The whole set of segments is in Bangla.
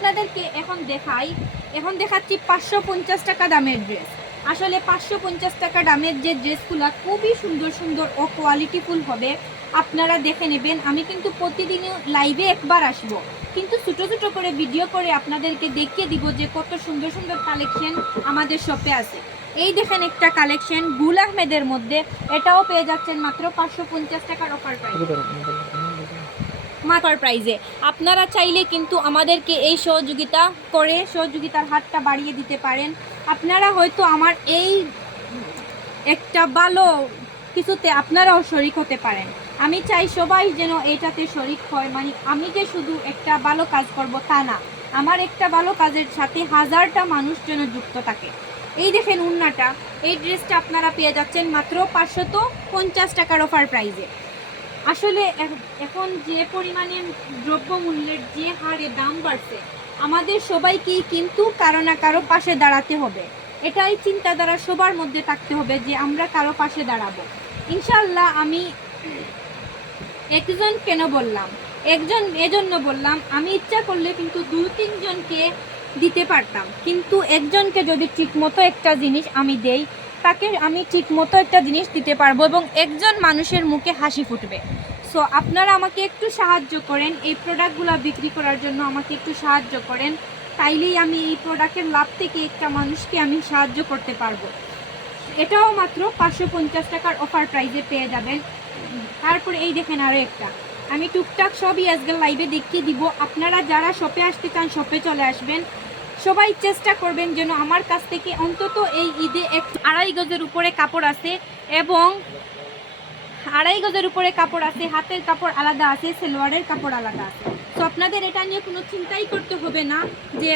আপনাদেরকে এখন দেখাচ্ছি 550 টাকা দামের ড্রেস। আসলে 550 টাকা দামের যে ড্রেসগুলো খুবই সুন্দর সুন্দর ও কোয়ালিটিফুল হবে, আপনারা দেখে নেবেন। আমি কিন্তু প্রতিদিন লাইভে একবার আসব, কিন্তু ছোটো ছোটো করে ভিডিও করে আপনাদেরকে দেখিয়ে দিব যে কত সুন্দর সুন্দর কালেকশন আমাদের শপে আছে। এই দেখেন একটা কালেকশন গুল আহমেদের মধ্যে, এটাও পেয়ে যাচ্ছেন মাত্র 550 টাকার অফার প্রাইজে। আপনারা চাইলে কিন্তু আমাদেরকে এই সহযোগিতার হাতটা বাড়িয়ে দিতে পারেন। আপনারা হয়তো আমার এই একটা ভালো কিছুতে আপনারাও শরিক হতে পারেন। আমি চাই সবাই যেন এইটাতে শরিক হয়, মানে আমি যে শুধু একটা ভালো কাজ করব তা না, আমার একটা ভালো কাজের সাথে হাজারটা মানুষ যেন যুক্ত থাকে। এই দেখেন উন্নাটা, এই ড্রেসটা আপনারা পেয়ে যাচ্ছেন মাত্র 550 টাকার অফার প্রাইজে। আসলে এখন যে পরিমাণে দ্রব্যমূল্যের যে হারে দাম বাড়ছে, আমাদের সবাইকেই কিন্তু কারো না কারো পাশে দাঁড়াতে হবে। এটাই চিন্তাধারা সবার মধ্যে থাকতে হবে যে আমরা কারো পাশে দাঁড়াবো। ইনশাল্লাহ আমি এজন্য বললাম, আমি ইচ্ছা করলে কিন্তু 2-3 জনকে দিতে পারতাম, কিন্তু একজনকে যদি ঠিকমতো একটা জিনিস আমি দেই, তাকে আমি ঠিকমতো একটা জিনিস দিতে পারবো এবং একজন মানুষের মুখে হাসি ফুটবে। সো আপনারা আমাকে একটু সাহায্য করেন, এই প্রোডাক্টগুলো বিক্রি করার জন্য আমাকে একটু সাহায্য করেন, তাইলেই আমি এই প্রোডাক্টের লাভ থেকে একটা মানুষকে আমি সাহায্য করতে পারবো। এটাও মাত্র 550 টাকার অফার প্রাইজে পেয়ে যাবেন। তারপরে এই দেখেন আরও একটা, আমি টুকটাক সবই আজকাল লাইভে দেখিয়ে দিব। আপনারা যারা শপে আসতে চান শপে চলে আসবেন। সবাই চেষ্টা করবেন যেন আমার কাছ থেকে অন্তত এই ঈদে 2.5 গজের উপরে কাপড় আছে, এবং 2.5 গজের উপরে কাপড় আছে, হাতের কাপড় আলাদা আছে, সেলোয়ারের কাপড় আলাদা আছে। তো আপনাদের এটা নিয়ে কোনো চিন্তাই করতে হবে না যে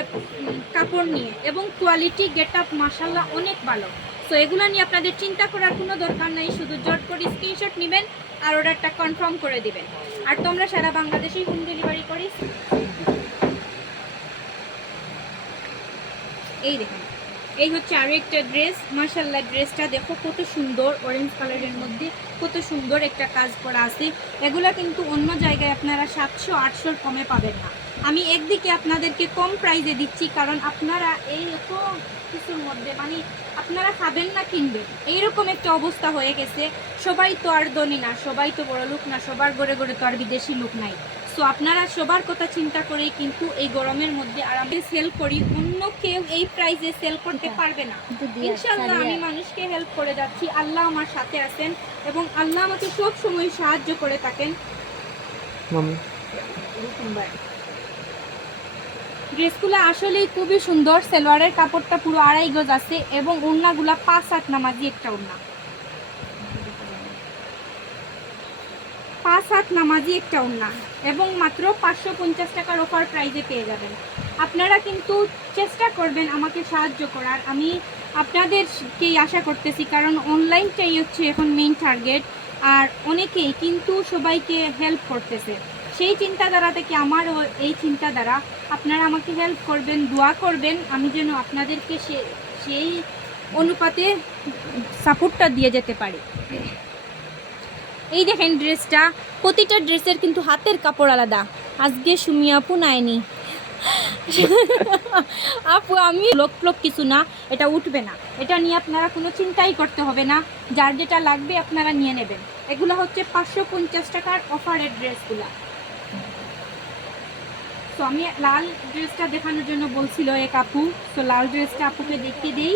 কাপড় নিয়ে, এবং কোয়ালিটি গেট আপ মাশাআল্লাহ অনেক ভালো। তো এগুলো নিয়ে আপনাদের চিন্তা করার কোনো দরকার নাই, শুধু জট করে স্ক্রিনশট নেবেন আর অর্ডারটা কনফার্ম করে দিবেন। আর তোমরা সারা বাংলাদেশেই হোম ডেলিভারি করি। এই দেখুন, এই হচ্ছে আরও একটা ড্রেস। মাশাআল্লাহ ড্রেসটা দেখো কত সুন্দর, অরেঞ্জ কালারের মধ্যে কত সুন্দর একটা কাজ করা আছে। এগুলা কিন্তু অন্য জায়গায় আপনারা 700-800 কমে পাবেন না। আমি একদিকে আপনাদেরকে কম প্রাইসে দিচ্ছি, কারণ আপনারা এই এত কিছুর মধ্যে মানে আপনারা খাবেন না কিনবেন, এইরকম একটা অবস্থা হয়ে গেছে। সবাই তো আর ধনী না, সবাই তো বড় লোক না, সবার ঘরে ঘরে তো আর বিদেশি লোক নাই। সো আপনারা সবার কথা চিন্তা করেই কিন্তু এই গরমের মধ্যে আরামে সেল করি। অন্য কেউ এই প্রাইসে সেল করতে পারবে না। ইনশাআল্লাহ আমি মানুষকে হেল্প করে যাচ্ছি, আল্লাহ আমার সাথে আছেন এবং আল্লাহ আমাকে সব সময় সাহায্য করে থাকেন। ড্রেসগুলো আসলেই খুবই সুন্দর। সেলোয়ারের কাপড়টা পুরো 2.5 গজ আছে এবং ওড়নাগুলা 5 হাত নামাজি একটা ওড়না, 5 হাত নামাজি একটা ওড়না, এবং মাত্র 550 টাকার অফার প্রাইজে পেয়ে যাবেন। আপনারা কিন্তু চেষ্টা করবেন আমাকে সাহায্য করার, আমি আপনাদেরকেই আশা করতেছি, কারণ অনলাইনটাই হচ্ছে এখন মেইন টার্গেট। আর অনেকেই কিন্তু সবাইকে হেল্প করতেছে, সেই চিন্তাধারা থেকে আমারও এই চিন্তাধারা। আপনারা আমাকে হেল্প করবেন, দোয়া করবেন, আমি যেন আপনাদেরকে সেই অনুপাতে সাপোর্টটা দিয়ে যেতে পারি। এই দেখেন ড্রেসটা, প্রতিটা ড্রেসের কিন্তু হাতের কাপড় আলাদা। আজকে সুমি আপু নাইনি আপু আমি লোক কিছু না, এটা উঠবে না, এটা নিয়ে আপনারা কোনো চিন্তাই করতে হবে না। যার যেটা লাগবে আপনারা নিয়ে নেবেন। এগুলো হচ্ছে 550 টাকার অফারের ড্রেসগুলা। তো আমি লাল ড্রেসটা দেখানোর জন্য বলছিল এক আপু, তো লাল ড্রেসটা আপুকে দেখিয়ে দিই।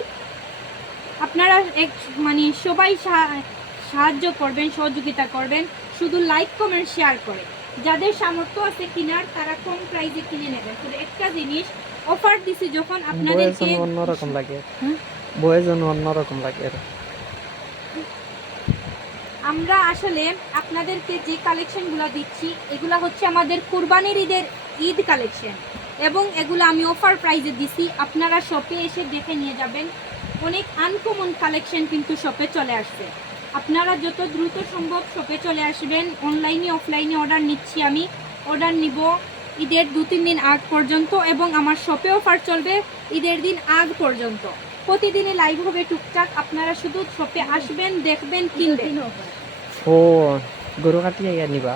আপনারা মানে সবাই সাহায্য করবেন, সহযোগিতা করবেন, শুধু লাইক কমেন্ট শেয়ার করে। যাদের সামর্থ্য আছে কেনার তারা কম প্রাইসে কিনে নেবেন। তো একটা জিনিস অফার দিছি যখন আপনাদেরকে, অন্যরকম লাগে, বয়ের জন্য অন্যরকম লাগে। আমরা আসলে আপনাদেরকে যে কালেকশনগুলো দিচ্ছি এগুলো হচ্ছে আমাদের কুরবানির ঈদ কালেকশন, এবং এগুলো আমি অফার প্রাইসে দিছি। আপনারা শপে এসে দেখে নিয়ে যাবেন। অনেক আনকমন কালেকশন কিন্তু শপে চলে আসছে। আপনারা যত দ্রুত সম্ভব শপে চলে আসবেন। অনলাইনে অফলাইনে অর্ডার নিচ্ছি, আমি অর্ডার নিব ঈদের 2-3 দিন আগ পর্যন্ত, এবং আমার শপে অফার চলবে ঈদের দিন আগ পর্যন্ত। প্রতিদিনই লাইভ হবে টুকটাক, আপনারা শুধু শপে আসবেন, দেখবেন, কিনবেন। ও গরু কাটিয়ে নিবা।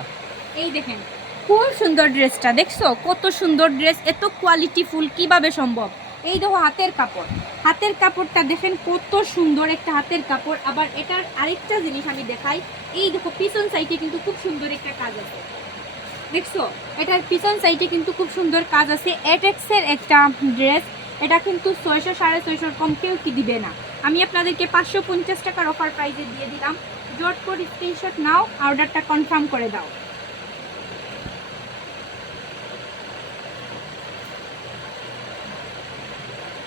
এই দেখেন খুব সুন্দর ড্রেসটা দেখছো, কত সুন্দর ড্রেস, এত কোয়ালিটিফুল কিভাবে সম্ভব। এই দেখো হাতের কাপড়, হাতের কাপড়টা দেখেন কত সুন্দর একটা হাতের কাপড়। আবার এটার আরেকটা জিনিস আমি দেখাই, এই দেখো পিছন সাইডে কিন্তু খুব সুন্দর একটা কাজ আছে, দেখছো এটার পিছন সাইডে কিন্তু খুব সুন্দর কাজ আছে। এটেক্সের একটা ড্রেস, এটা কিন্তু 600 650 কম কেউ কি দিবে না। আমি আপনাদেরকে 550 টাকার অফার প্রাইজে দিয়ে দিলাম। জট করে স্ক্রিনশট নাও, অর্ডারটা কনফার্ম করে দাও।